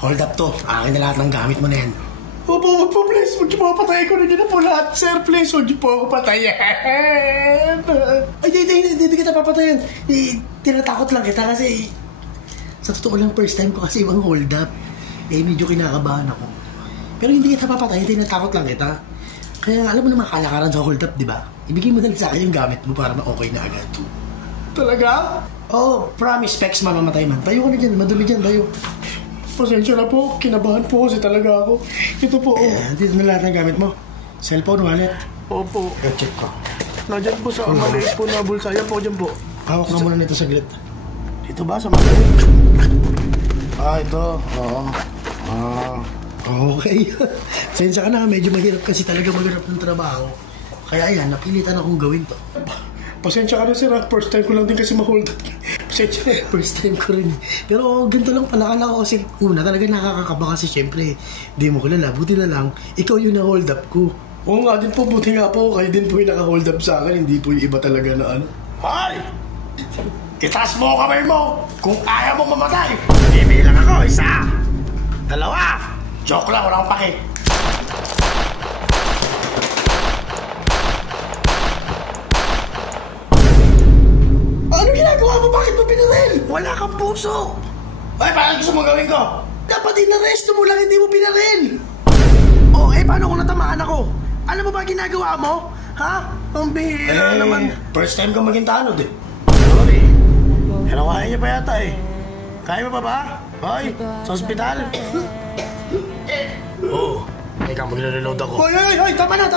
hold up to. Akin na lahat ng gamit mo na yan. Opo, wag po, please. Huwag niyo po patayin ko na na po lahat, sir. Please, huwag niyo po ako patayin. Ay, hindi kita papatayin. Tinatakot lang kita kasi sa totoo lang, first time ko kasi ibang hold up. Medyo kinakabahan ako. Pero hindi kita papatayin, tinatakot lang kita. Kaya alam mo naman kalakaran sa hold up, di ba? Ibigay mo na sa akin yung gamit mo para ma-okay na agad. Talaga? Oh, promise, specs mamamatay man. Tayo ka na dyan, madumi dyan, tayo. Pasensya na po, kinabahan po kasi talaga ako. Ito po, dito na lahat ng gamit mo. Cellphone, wallet. Opo. Check ko. Nandyan po sa maliit po na bulsa. Yan po, dyan po. Hawak na muna nito saglit. Dito ba, sa maliit? Ito. Oo. Okay. Pasensya ka na, medyo mahirap kasi talaga maghanap ng trabaho. Kaya ayan, napilitan akong gawin to. Pasensya ka na, sir. First time ko lang din kasi ma-hold up. Pasensya. First time ko rin. Pero ganito lang pala kala ko kasi una talaga nakakakaba kasi syempre di mo kilala. Buti na lang, ikaw yung na-hold up ko. Oo nga din po, buti nga po. Kayo din po yung naka-hold up sa akin. Hindi po yung iba talaga na ano. Hoy! Itaas mo kamay mo! Kung ayaw mo mamatay! Ibilang ako, 1, 2! Joke lang, wala akong pake. Ano ginagawa mo? Bakit mo pinaril? Wala kang puso! Ay, paano gusto mo gawin ko? Dapat inaresto mo lang, hindi mo pinaril! Paano kung natamaan ako? Alam mo ba ginagawa mo? Ha? Ang bihira naman. First time ka maging tanod eh. Sorry. Pero kaya niya pa yata eh. Kaya mo pa ba? Hoy, sa ospital. Teka, magre-reload ako. Hoy, tama na,